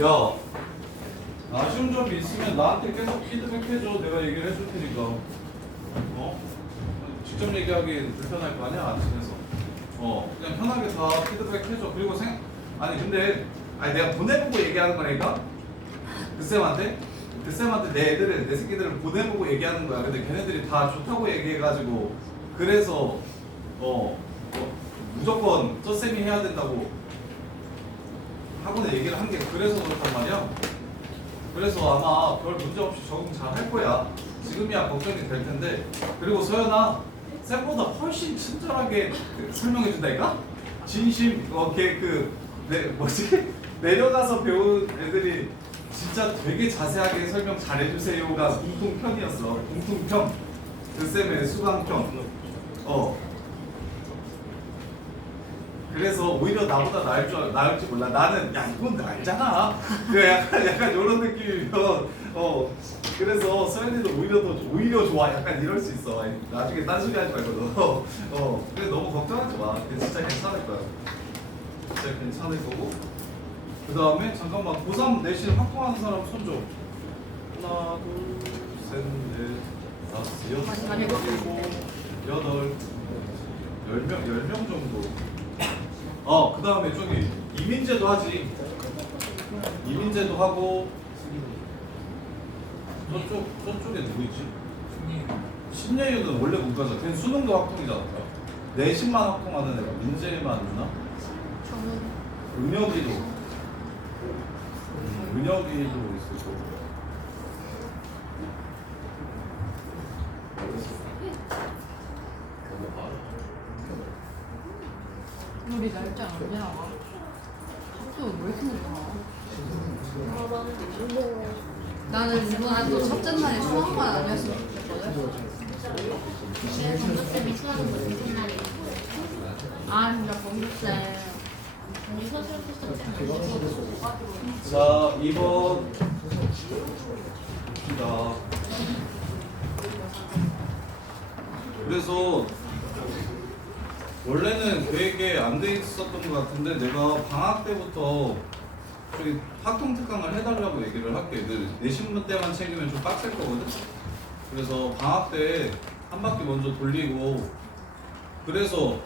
야, 아쉬운 점이 있으면 나한테 계속 피드백해줘. 내가 얘기를 해줄 테니까. 어? 직접 얘기하기 불편할 거 아니야? 안 친해서. 그냥 편하게 다 피드백해줘. 그리고 아니 근데 내가 보내보고 얘기하는 거니까 그 쌤한테 내 새끼들을 보내보고 얘기하는 거야. 근데 걔네들이 다 좋다고 얘기해가지고 그래서 무조건 저 쌤이 해야 된다고 학원에 얘기를 한 게 그래서 그렇단 말이야. 그래서 아마 별 문제 없이 적응 잘 할 거야. 지금이야 걱정이 될 텐데. 그리고 서연아, 쌤보다 훨씬 친절하게 설명해 준다니까? 진심, 내려가서 배운 애들이 진짜 되게 자세하게 설명 잘해주세요가 공통편이었어. 공통편. 그 쌤의 수강편. 그래서 오히려 나보다 나을지 몰라. 나는 야 이건 알잖아. 그 약간 이런 느낌이면 그래서 서연이도 오히려 좋아. 약간 이럴 수 있어. 나중에 딴소리 하지 말고 근데 너무 걱정하지 마. 진짜 괜찮을 거야. 진짜 괜찮을 거고. 그 다음에 잠깐만 고3 내신 확통하는 사람 손 좀. 하나 둘셋넷 다섯 여섯 일곱 여덟 10명 정도. 그 다음에 저기 이민재도 하지. 이민재도 하고 저쪽에 누구 있지? 신예유는 원래 문과자. 걔는 수능도 확통이잖아. 내신만 확통하는 애가 민재만 있나? 은혁이도 있을 거고. 우리 날짜 언제 나와? 학교 왜 이렇게 늦게 나와? 나는 이번에 또 첫째 날에 수학만 아니었으면 좋겠거든? 정규쌤이 수학은 무슨 날이에요? 아 진짜 공부쌤 언니 서술 푸스템 자 2번 봅시다. 그래서 원래는 계획에 안 돼 있었던 것 같은데 내가 방학 때부터 저기 학통 특강을 해달라고 얘기를 할게. 내신문 때만 챙기면 좀 빡셀 거거든. 그래서 방학 때 한 바퀴 먼저 돌리고, 그래서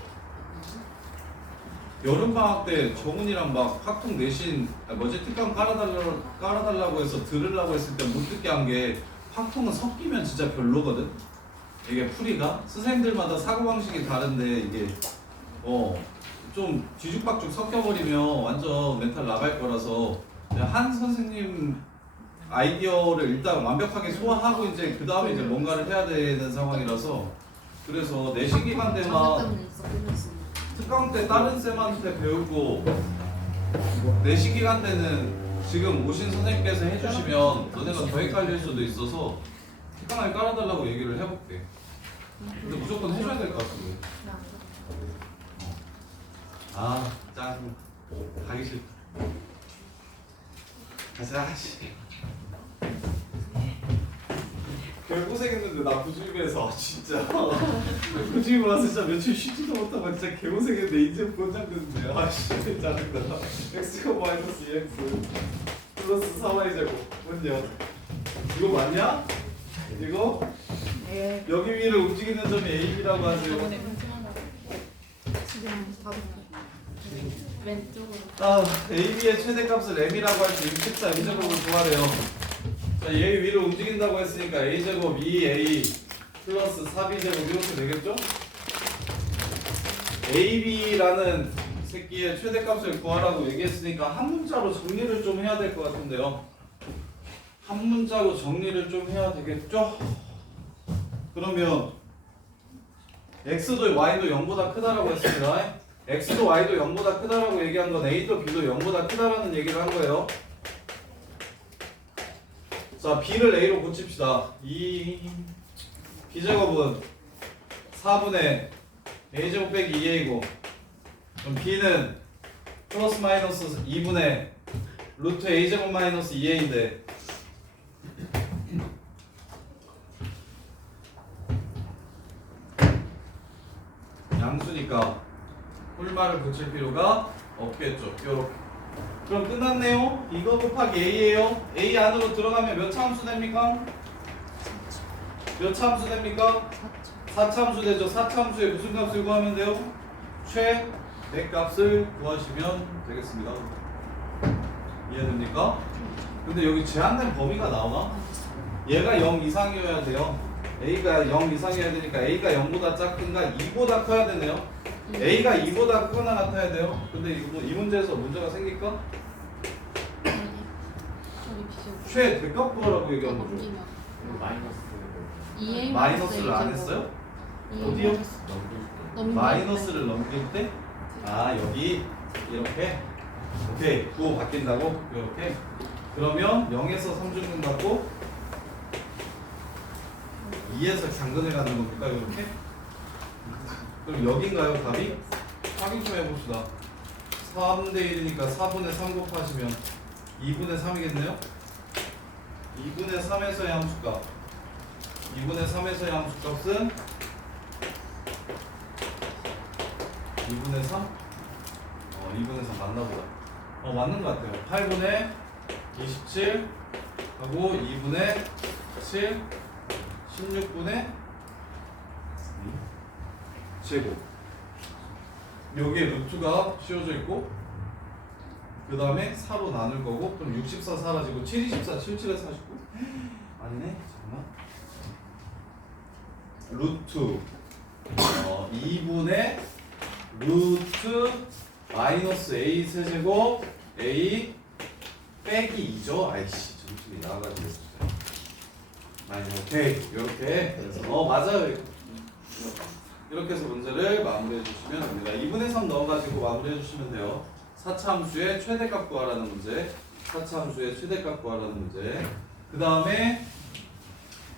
여름 방학 때 정훈이랑 막 학통 내신 특강 깔아달라고 해서 들으려고 했을 때 못 듣게 한 게, 학통은 섞이면 진짜 별로거든. 이게 풀이가 선생님들마다 사고방식이 다른데 이게 좀 뒤죽박죽 섞여버리면 완전 멘탈 나갈 거라서 그냥 한 선생님 아이디어를 일단 완벽하게 소화하고 이제 그 다음에 이제 뭔가를 해야 되는 상황이라서, 그래서 내신 기간 때만 특강 때 다른 쌤한테 배우고 내신 기간 때는 지금 오신 선생님께서 해주시면 너네가 더 헷갈릴 수도 있어서 특강을 깔아달라고 얘기를 해볼게. 근데 무조건 해줘야 될 것 같은데. 짠. 가기 싫다. 가자. 개고생했는데 나 부주입에서 진짜 부주입 와서 진짜 며칠 쉬지도 못하고 진짜 개고생했는데 이제 본장됐는데 짜증나. x가 마이너스 2x 플러스 4y 제곱 뭔요? 이거 맞냐? 이거? 네. 여기 위를 움직이는 점이 AB라고 하세요. 왼쪽으로 AB의 최대값을 M이라고 할 때 임택사 M제곱을 구하래요. 자, 얘 위를 움직인다고 했으니까 A제곱 2A 플러스 4B제곱 이렇게 되겠죠? AB라는 새끼의 최대값을 구하라고 얘기했으니까 한 문자로 정리를 좀 해야 될 것 같은데요. 한 문자로 정리를 좀 해야 되겠죠? 그러면 X도 Y도 0보다 크다라고 했습니다. X도 Y도 0보다 크다라고 얘기한 건 A도 B도 0보다 크다라는 얘기를 한 거예요. 자, B를 A로 고칩시다. B제곱은 4분의 A제곱 빼기 2A고, 그럼 B는 플러스 마이너스 2분의 루트 A제곱 마이너스 2A인데 양수니까 홀말을 붙일 필요가 없겠죠. 요렇게. 그럼 끝났네요. 이거 곱하기 a예요. a 안으로 들어가면 몇 차함수 됩니까? 몇 차함수 됩니까? 4차함수 되죠. 4차함수에 무슨 값을 구하면 돼요? 최대값을 구하시면 되겠습니다. 이해됩니까? 근데 여기 제한된 범위가 나오나? 얘가 0 이상이어야 돼요. a가 0 이상이어야 되니까 a가 0보다 작든가 2보다 커야 되네요. a가 2보다 크거나 같아야 돼요. 근데 이 문제에서 문제가 생길까? 저기 비교. 최대값 구하라고 얘기한 거죠. 넘기면 마이너스 2a 마이너스를 안 했어요? 어디요? 넘기면 마이너스를 넘길 때? 아 여기 이렇게? 오케이 9 바뀐다고? 이렇게? 그러면 0에서 3중근 갖고 2에서 장근을 갖는 겁니까? 이렇게? 그럼 여긴가요 답이? 확인 좀 해봅시다. 4분의 1이니까 4분의 3 곱하시면 2분의 3이겠네요? 2분의 3에서의 함수값 2분의 3에서의 함수값은 2분의 3? 2분의 3 맞나보다. 맞는 것 같아요. 8분의 27 하고 2분의 7 16분의 제곱. 여기에 루트가 씌워져 있고 그 다음에 4로 나눌 거고 그럼 64 사라지고 7, 24, 77에 49 아니네 잠깐만 루트 2분의 루트 마이너스 a 세제곱 a 빼기 2죠. 아이씨 점심이 나와가지고 아니 오케이 이렇게 그래서 맞아요. 이렇게 해서 문제를 마무리해 주시면 됩니다. 2분의 3 넣어가지고 마무리해 주시면 돼요. 4차 함수의 최대값 구하라는 문제 4차 함수의 최대값 구하라는 문제 그 다음에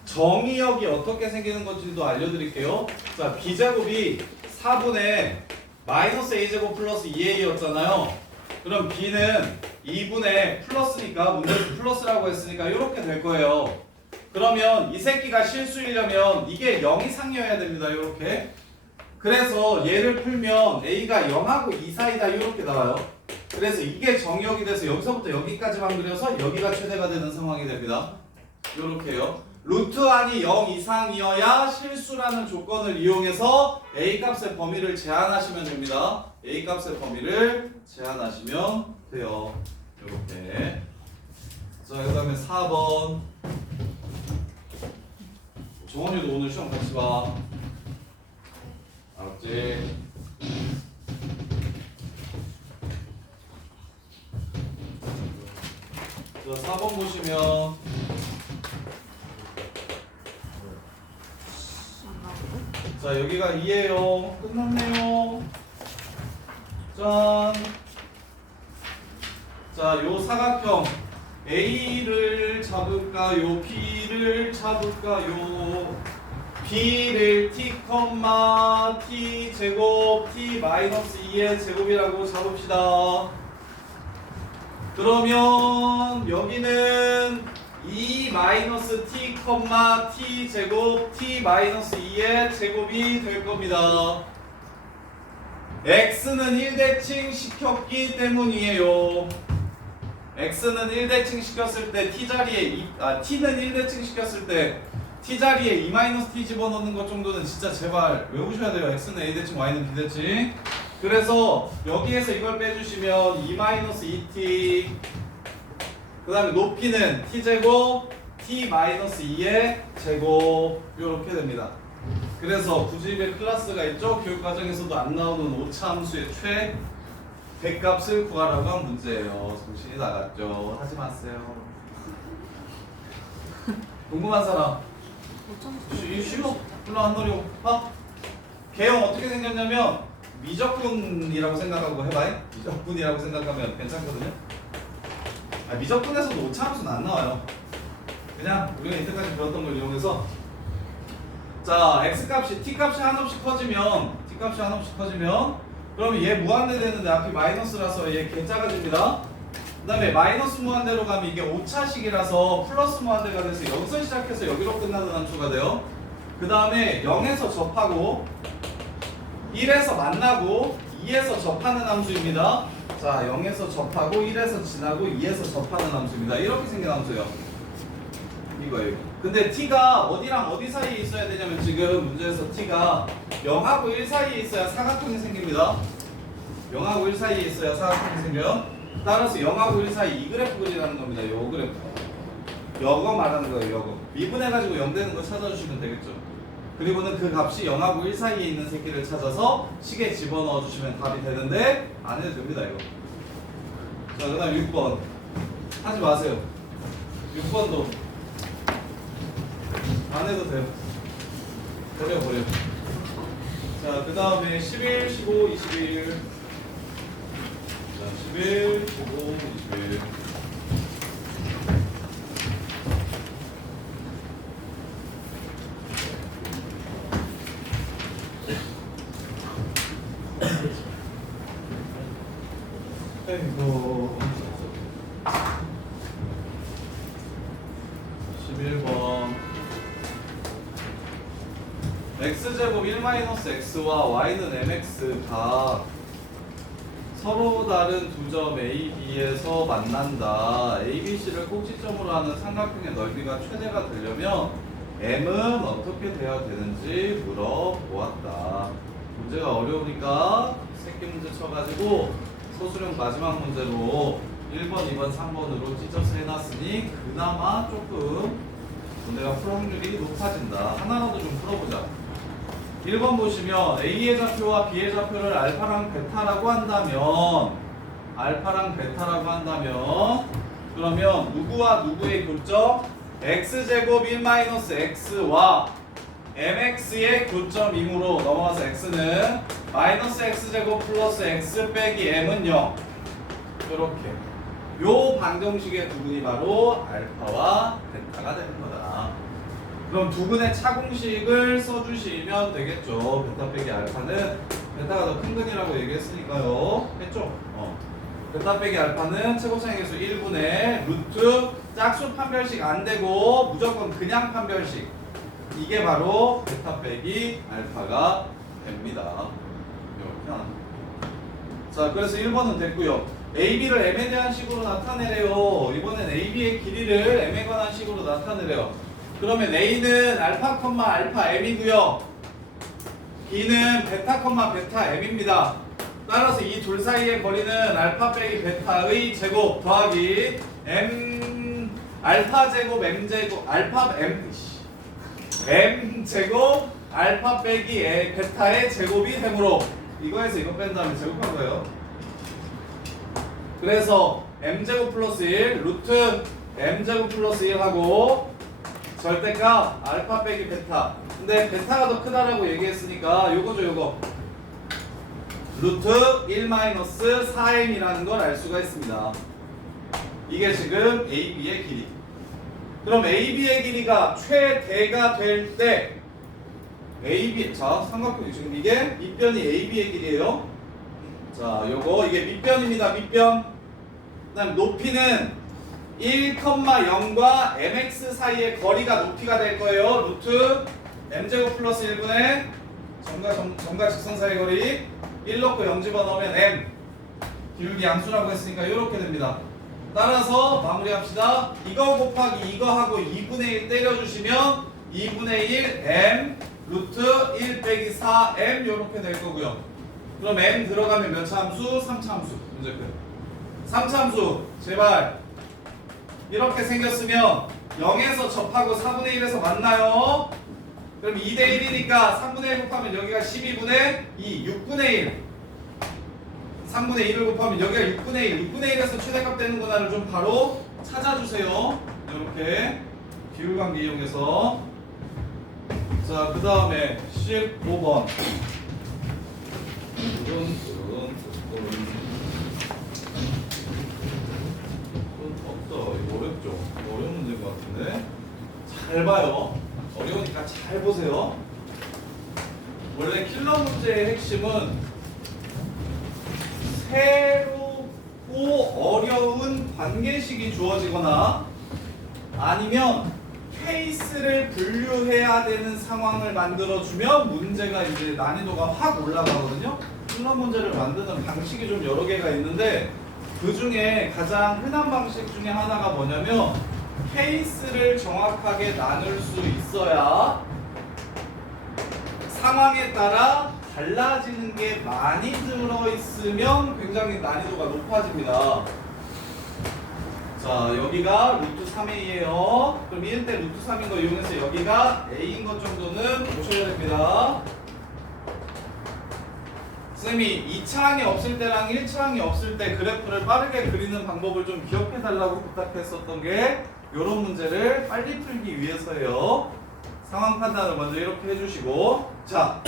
정의역이 어떻게 생기는 건지도 알려드릴게요. 자, b제곱이 4분의 마이너스 a제곱 플러스 2a였잖아요. 그럼 b는 2분의 플러스니까 문제에서 플러스라고 했으니까 이렇게 될 거예요. 그러면 이 새끼가 실수이려면 이게 0 이상이어야 됩니다. 이렇게. 그래서 얘를 풀면 a가 0하고 2 사이다 이렇게 나와요. 그래서 이게 정의역이 돼서 여기서부터 여기까지만 그려서 여기가 최대가 되는 상황이 됩니다. 이렇게요. 루트 안이 0 이상이어야 실수라는 조건을 이용해서 A값의 범위를 제한하시면 됩니다. A값의 범위를 제한하시면 돼요. 이렇게. 자, 그 다음에 4번. 정원이도 오늘 시험 같이 봐. 알았지? 자, 4번 보시면 자 여기가 2예요. 끝났네요. 짠. 자, 요 사각형 A를 잡을까요? B를 잡을까요? B를 T, T 제곱 T 마이너스 2의 제곱이라고 잡읍시다. 그러면 여기는 2 마이너스 T, T 제곱 T 마이너스 2의 제곱이 될 겁니다. X는 1대칭 시켰기 때문이에요. X는 1대칭 시켰을 때 T 자리에 T는 1대칭 시켰을 때 T 자리에 2 마이너스 T 집어넣는 것 정도는 진짜 제발 외우셔야 돼요. X는 A대칭, Y는 B대칭. 그래서 여기에서 이걸 빼주시면 2 마이너스 2T 그 다음에 높이는 T제곱 T 마이너스 2의 제곱 이렇게 됩니다. 그래서 구집의 클래스가 있죠. 교육과정에서도 안 나오는 오차 함수의 최대값을 구하라고 한 문제예요. 정신이 나갔죠. 하지 마세요. 궁금한 사람? 쉬워. 별로 안 어려워. 개형 어떻게 생겼냐면 미적분이라고 생각하고 해봐요. 미적분이라고 생각하면 괜찮거든요. 미적분에서도 오차 함수는 안 나와요. 그냥 우리가 이때까지 배웠던 걸 이용해서 자, x값이 t값이 한없이 커지면 그러면 얘 무한대 되는데 앞이 마이너스라서 얘 개 작아집니다. 그 다음에 마이너스 무한대로 가면 이게 오차식이라서 플러스 무한대가 돼서 여기서 시작해서 여기로 끝나는 함수가 돼요. 그 다음에 0에서 접하고 1에서 만나고 2에서 접하는 함수입니다. 자 0에서 접하고 1에서 지나고 2에서 접하는 함수입니다. 이렇게 생긴 함수예요. 이거예요. 근데 t가 어디랑 어디 사이에 있어야 되냐면 지금 문제에서 t가 0하고 1 사이에 있어야 사각형이 생깁니다. 0하고 1 사이에 있어야 사각형이 생겨요. 따라서 0하고 1 사이 이 그래프 그리라는 겁니다. 요 그래프. 요거 말하는 거예요. 요거. 미분해가지고 0 되는 거 찾아주시면 되겠죠. 그리고는 그 값이 0하고 1 사이에 있는 새끼를 찾아서 식에 집어넣어 주시면 답이 되는데 안 해도 됩니다. 이거. 자, 그 다음 6번. 하지 마세요. 6번도 안 해도 돼요. 버려. 자, 그 다음에 11, 15, 21. 자, 11, 15, 21. 아이고. 11번. x제곱 1-x와 y는 mx가 서로 다른 두 점 A, B에서 만난다. A, B, C를 꼭지점으로 하는 삼각형의 넓이가 최대가 되려면 M은 어떻게 돼야 되는지 물어보았다. 문제가 어려우니까 새끼 문제 쳐가지고 소수령 마지막 문제로 1번, 2번, 3번으로 찢어서 해놨으니 그나마 조금 문제가 풀 확률이 높아진다. 하나라도 좀 풀어보자. 1번 보시면 A의 좌표와 B의 좌표를 알파랑 베타라고 한다면 그러면 누구와 누구의 교점? x제곱 1-x와 mx의 교점이므로 넘어가서 x는 마이너스 x제곱 플러스 x 빼기 m은 0 이렇게 요 방정식의 두근이 바로 알파와 베타가 되는 거다. 그럼 두근의 차공식을 써주시면 되겠죠. 베타 빼기 알파는 베타가 더 큰 근이라고 얘기했으니까요. 했죠? 베타 빼기 알파는 최고차의 개수 1분의 루트 짝수 판별식 안 되고 무조건 그냥 판별식. 이게 바로 베타 빼기 알파가 됩니다. 이렇게. 자, 그래서 1번은 됐고요. AB를 M에 대한 식으로 나타내래요. 이번엔 AB의 길이를 M에 관한 식으로 나타내래요. 그러면 A는 알파, 알파 M이고요. B는 베타, 베타 M입니다. 따라서 이 둘 사이의 거리는 알파 빼기 베타의 제곱 더하기 M 알파 제곱 M 제곱 알파 M 제곱 알파 빼기 베타의 제곱이 되므로 이거에서 이거 뺀 다음에 제곱한 거예요. 그래서 m제곱 플러스 1 루트 m제곱 플러스 1 하고 절대값 알파 빼기 베타. 근데 베타가 더 크다라고 얘기했으니까 요거죠. 요거 루트 1-4m이라는 걸 알 수가 있습니다. 이게 지금 AB의 길이. 그럼 AB의 길이가 최대가 될 때 AB 자 삼각형 지금 이게 밑변이 AB의 길이에요. 자 요거 이게 밑변입니다. 밑변. 그다음 높이는 1,0과 mx 사이의 거리가 높이가 될 거예요. 루트 m제곱 플러스 1분의 점과 직선 사이의 거리 1 넣고 0 집어넣으면 m 기울기 양수라고 했으니까 이렇게 됩니다. 따라서 마무리합시다. 이거 곱하기 이거 하고 2분의 1 때려주시면 2분의 1 m 루트 1 빼기 4 m 이렇게 될 거고요. 그럼 m 들어가면 몇 차 함수? 3차 함수. 문제 끝. 3차 함수 제발. 이렇게 생겼으면 0에서 접하고 4분의 1에서 만나요. 그럼 2대 1이니까 3분의 1 곱하면 여기가 12분의 2 6분의 1 3분의 1을 곱하면 여기가 6분의 1 6분의 1에서 최대값 되는구나를 좀 바로 찾아주세요. 이렇게 비율관계 이용해서. 자, 그 다음에 15번 없어. 이거 어렵죠? 어려운 문제인 것 같은데 잘 봐요. 어려우니까 잘 보세요. 원래 킬러 문제의 핵심은 새롭고 어려운 관계식이 주어지거나 아니면 케이스를 분류해야 되는 상황을 만들어주면 문제가 이제 난이도가 확 올라가거든요. 플러 문제를 만드는 방식이 좀 여러 개가 있는데 그 중에 가장 흔한 방식 중에 하나가 뭐냐면 케이스를 정확하게 나눌 수 있어야 상황에 따라 달라지는 게 많이 들어있으면 굉장히 난이도가 높아집니다. 자, 여기가 루트 3a예요. 그럼 1대 루트 3인 거 이용해서 여기가 a인 것 정도는 보셔야 됩니다. 쌤이 2차항이 없을 때랑 1차항이 없을 때 그래프를 빠르게 그리는 방법을 좀 기억해 달라고 부탁했었던 게 이런 문제를 빨리 풀기 위해서예요. 상황 판단을 먼저 이렇게 해주시고, 자,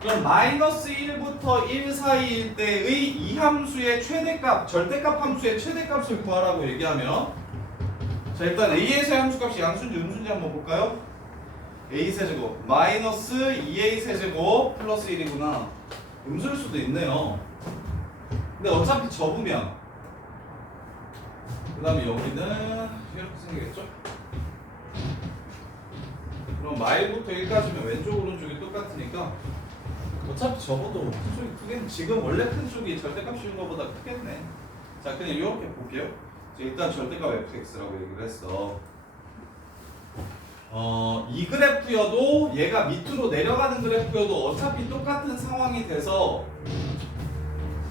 그럼 마이너스 1부터 1 사이일 때의 이 함수의 최대값, 절대값 함수의 최대값을 구하라고 얘기하면, 자, 일단 a에서의 함수값이 양수인지 음수인지 한번 볼까요? a 세제곱 마이너스 2a 세제곱 플러스 1이구나. 음수일 수도 있네요. 근데 어차피 접으면, 그 다음에 여기는 이렇게 생기겠죠? 그럼 마일부터 1까지면 왼쪽 오른쪽이 똑같으니까 어차피 접어도 큰 쪽이 크겠네. 지금 원래 큰 쪽이 절대값 씌운 것보다 크겠네. 자, 그냥 이렇게 볼게요. 일단 절대값 fx라고 얘기를 했어. 이 그래프여도 얘가 밑으로 내려가는 그래프여도 어차피 똑같은 상황이 돼서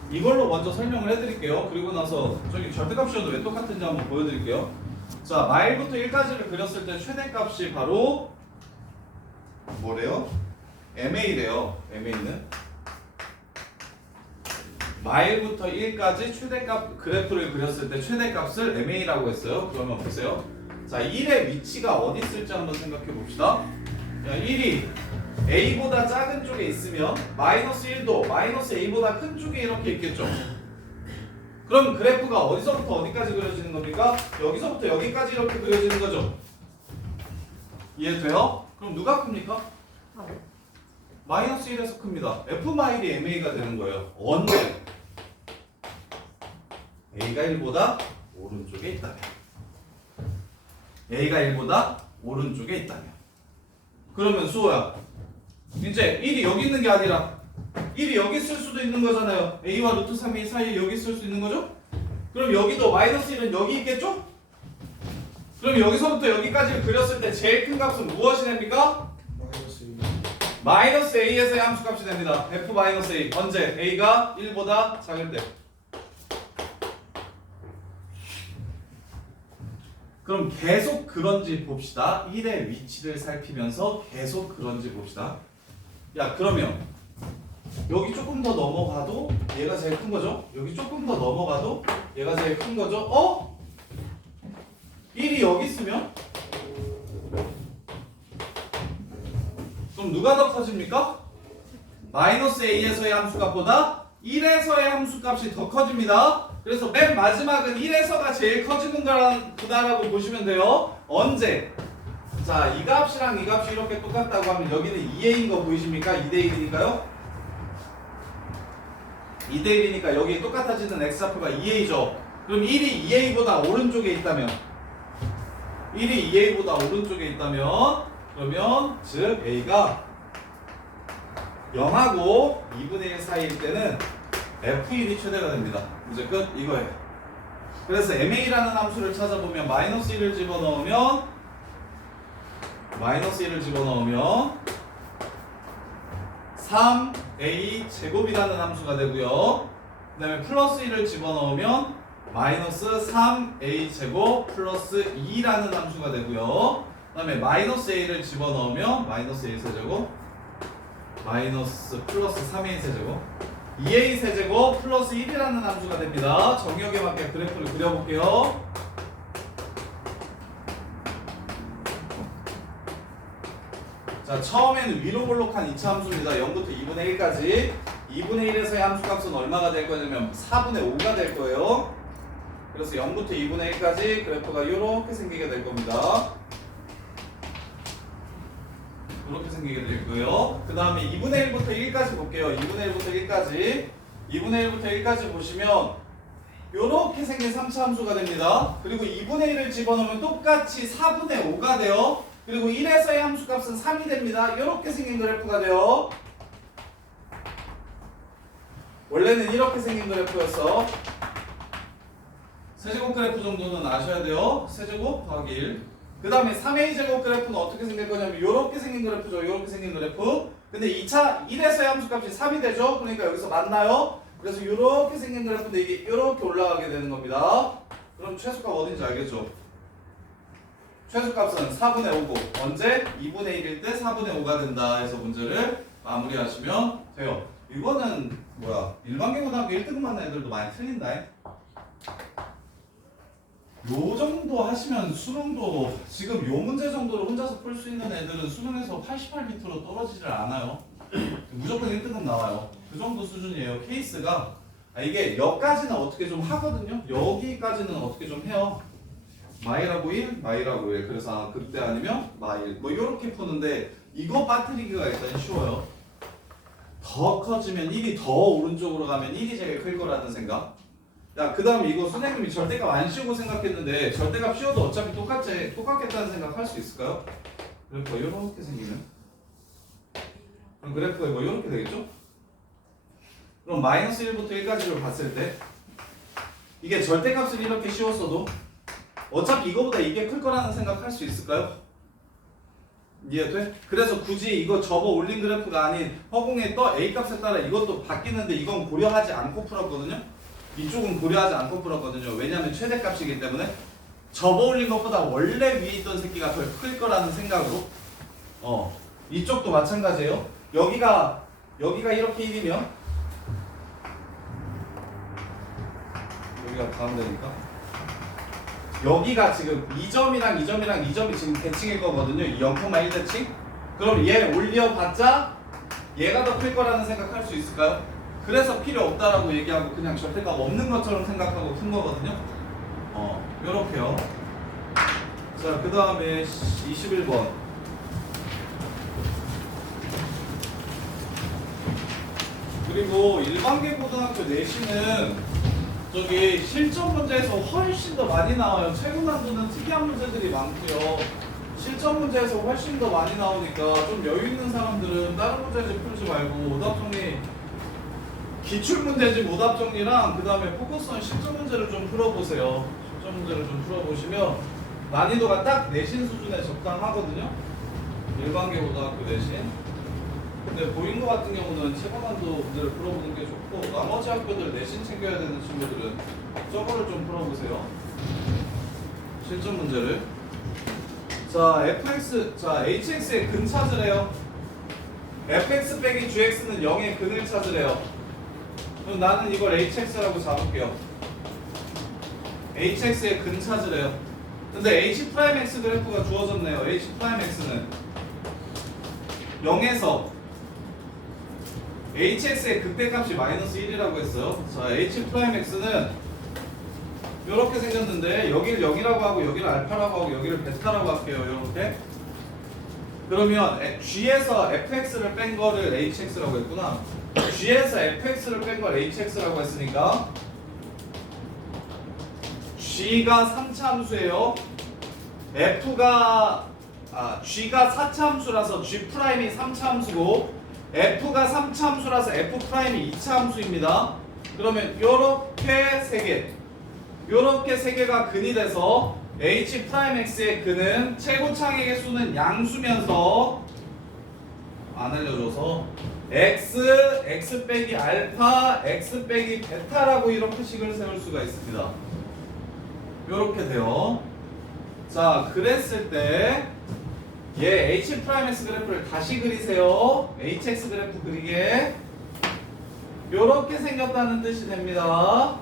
이걸로 먼저 설명을 해드릴게요. 그리고 나서 저기 절대값이어도 왜 똑같은지 한번 보여드릴게요. 자, 마일부터 1까지를 그렸을 때 최대값이 바로 뭐래요? MA래요. MA는 마일부터 1까지 최대값 그래프를 그렸을 때 최대값을 MA라고 했어요. 그러면 보세요. 자, 1의 위치가 어디 있을지 한번 생각해 봅시다. 1이 A보다 작은 쪽에 있으면 마이너스 1도 마이너스 A보다 큰 쪽에 이렇게 있겠죠. 그럼 그래프가 어디서부터 어디까지 그려지는 겁니까? 여기서부터 여기까지 이렇게 그려지는 거죠. 이해돼요? 그럼 누가 큽니까? 마이너스 1에서 큽니다. F-마일이 MA가 되는 거예요. 언제? A가 1보다 오른쪽에 있다면. A가 1보다 오른쪽에 있다면. 그러면 수호야, 이제 1이 여기 있는 게 아니라 1이 여기 있을 수도 있는 거잖아요. A와 루트 3a 사이에 여기 있을 수 있는 거죠? 그럼 여기도 마이너스 1은 여기 있겠죠? 그럼 여기서부터 여기까지를 그렸을 때 제일 큰 값은 무엇이 됩니까? 마이너스 a에서의 함수값이 됩니다. f 마이너스 a. 언제? a가 1보다 작을 때. 그럼 계속 그런지 봅시다. 1의 위치를 살피면서 계속 그런지 봅시다. 야, 그러면 여기 조금 더 넘어가도 얘가 제일 큰 거죠? 여기 조금 더 넘어가도 얘가 제일 큰 거죠? 1이 여기 있으면 그럼 누가 더 커집니까? 마이너스 a에서의 함수값보다 1에서의 함수값이 더 커집니다. 그래서 맨 마지막은 1에서가 제일 커지는 거라고 보시면 돼요. 언제? 자, 이 값이랑 이 값이 이렇게 똑같다고 하면 여기는 2a인 거 보이십니까? 2대 1이니까요. 2대 1이니까 여기 똑같아지는 x좌표가 2a죠. 그럼 1이 2a보다 오른쪽에 있다면 1이 2a보다 오른쪽에 있다면 그러면 즉 a가 0하고 2분의 1 사이일 때는 f1이 최대가 됩니다. 문제 끝. 이거예요. 그래서 ma라는 함수를 찾아보면 마이너스 1을 집어넣으면 3a 제곱이라는 함수가 되고요. 그 다음에 플러스 1을 집어넣으면 마이너스 3a 제곱 플러스 2라는 함수가 되고요. 그 다음에 마이너스 a를 집어넣으면 마이너스 a 세제곱 마이너스 플러스 3a 세제곱 2a 세제곱 플러스 1이라는 함수가 됩니다. 정역에 맞게 그래프를 그려볼게요. 자, 처음에는 위로 볼록한 2차 함수입니다. 0부터 2분의 1까지 2분의 1에서의 함수값은 얼마가 될 거냐면 4분의 5가 될 거예요. 그래서 0부터 2분의 1까지 그래프가 이렇게 생기게 될 겁니다. 이렇게 생기게 될 거예요. 그 다음에 2분의 1부터 1까지 볼게요. 2분의 1부터 1까지 2분의 1부터 1까지 보시면 이렇게 생긴 3차 함수가 됩니다. 그리고 2분의 1을 집어넣으면 똑같이 4분의 5가 돼요. 그리고 1에서의 함수값은 3이 됩니다. 이렇게 생긴 그래프가 돼요. 원래는 이렇게 생긴 그래프였어. 세제곱 그래프 정도는 아셔야 돼요. 세제곱 더하기 1. 그 다음에 3a 제곱 그래프는 어떻게 생길 거냐면 이렇게 생긴 그래프죠. 이렇게 생긴 그래프. 근데 2차 1에서의 함수값이 3이 되죠. 그러니까 여기서 만나요. 그래서 이렇게 생긴 그래프인데 이게 이렇게 올라가게 되는 겁니다. 그럼 최소값 어딘지 알겠죠? 최소값은 4분의 5고 언제? 2분의 1일 때 4분의 5가 된다 해서 문제를 마무리하시면 돼요. 이거는 뭐야? 일반계고등학교 1등급 맞는 애들도 많이 틀린다. 요 정도 하시면 수능도 지금 요 문제 정도로 혼자서 풀 수 있는 애들은 수능에서 88비트로 떨어지질 않아요. 무조건 1등급 나와요. 그 정도 수준이에요. 케이스가 이게 여기까지는 어떻게 좀 하거든요. 여기까지는 어떻게 좀 해요. 마이라고 1, 마이라고 1. 그래서 그때 아니면 마일 뭐 이렇게 푸는데 이거 빠뜨리기가 일단 쉬워요. 더 커지면 1이 더 오른쪽으로 가면 1이 제일 클 거라는 생각. 야, 그 다음에 이거 선생님이 절대값 안 씌우고 생각했는데 절대값 씌워도 어차피 똑같겠다는 생각 할 수 있을까요? 그래프가 이렇게 생기면 그럼 그래프가 뭐 이렇게 되겠죠? 그럼 마이너스 1부터 1까지를 봤을 때 이게 절대값을 이렇게 씌웠어도 어차피 이거보다 이게 클 거라는 생각 할 수 있을까요? 이해돼? 그래서 굳이 이거 접어 올린 그래프가 아닌 허공에 떠 A값에 따라 이것도 바뀌는데 이건 고려하지 않고 풀었거든요? 이쪽은 고려하지 않고 풀었거든요. 왜냐하면 최대값이기 때문에 접어 올린 것보다 원래 위에 있던 새끼가 더 클 거라는 생각으로 이쪽도 마찬가지예요. 여기가 이렇게 1이면 여기가 가운데니까 여기가 지금 2점이랑 2점이랑 2점이 지금 대칭일 거거든요. 0,1 대칭. 그럼 얘 올려봤자 얘가 더 클 거라는 생각할 수 있을까요? 그래서 필요 없다라고 얘기하고 그냥 절대값 없는 것처럼 생각하고 푼 거거든요. 요렇게요. 자, 그 다음에 21번. 그리고 일반계고등학교 내신은 저기 실전 문제에서 훨씬 더 많이 나와요. 최고 난도는 특이한 문제들이 많고요. 실전 문제에서 훨씬 더 많이 나오니까 좀 여유 있는 사람들은 다른 문제집 풀지 말고 오답 정리 기출 문제집 오답 정리랑 그 다음에 포커스온 실전 문제를 좀 풀어보세요. 실전 문제를 좀 풀어보시면 난이도가 딱 내신 수준에 적당하거든요. 일반계고등학교 내신. 근데 보인고 같은 경우는 최고난도 문제를 풀어보는 게 좋고 나머지 학교들 내신 챙겨야 되는 친구들은 저거를 좀 풀어보세요. 실전 문제를. 자, hx의 근 찾으래요. fx 빼기 gx는 0의 근을 찾으래요. 그럼 나는 이걸 hx라고 잡을게요. hx의 근 찾으래요. 근데 h'x 그래프가 주어졌네요. h'x는 0에서 hx의 극대값이 마이너스 1이라고 했어요. 자, h'x는 이렇게 생겼는데 여기를 0이라고 하고 여기를 알파라고 하고 여기를 베타라고 할게요. 이렇게. 그러면 g에서 fx를 뺀 거를 hx라고 했구나. g에서 fx를 뺀 걸 hx라고 했으니까 g가 3차 함수예요. g가 4차 함수라서 g 프라임이 3차 함수고 f가 3차 함수라서 f 프라임이 2차 함수입니다. 그러면 요렇게 세 개가 근이 돼서 h 프라임 x의 근은 최고창의 개수는 양수면서 안 알려줘서 x 빼기 알파, x 빼기 베타라고 이렇게 식을 세울 수가 있습니다. 요렇게 돼요. 자, 그랬을 때 얘 h 프라임 x 그래프를 다시 그리세요. hx 그래프 그리게 요렇게 생겼다는 뜻이 됩니다.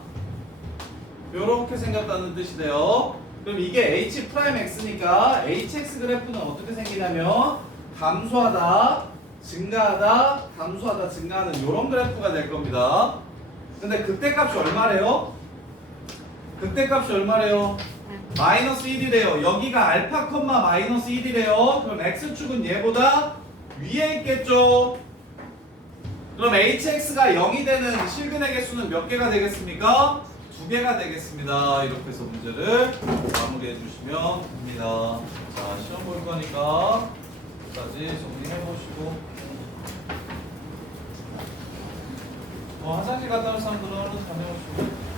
요렇게 생겼다는 뜻이 돼요. 그럼 이게 h 프라임 x니까 hx 그래프는 어떻게 생기냐면 감소하다, 증가하다, 감소하다, 증가하는 요런 그래프가 될 겁니다. 근데 극대값이 얼마래요? 극대값이 얼마래요? 마이너스 1이래요. 여기가 알파 콤마 마이너스 1이래요. 그럼 x축은 얘보다 위에 있겠죠? 그럼 hx가 0이 되는 실근의 개수는 몇 개가 되겠습니까? 2개가 되겠습니다. 이렇게 해서 문제를 마무리해 주시면 됩니다. 자, 시험 볼 거니까 끝까지 정리해 보시고 뭐 화장실 갔다 올 사람들은 얼른 다녀오시고.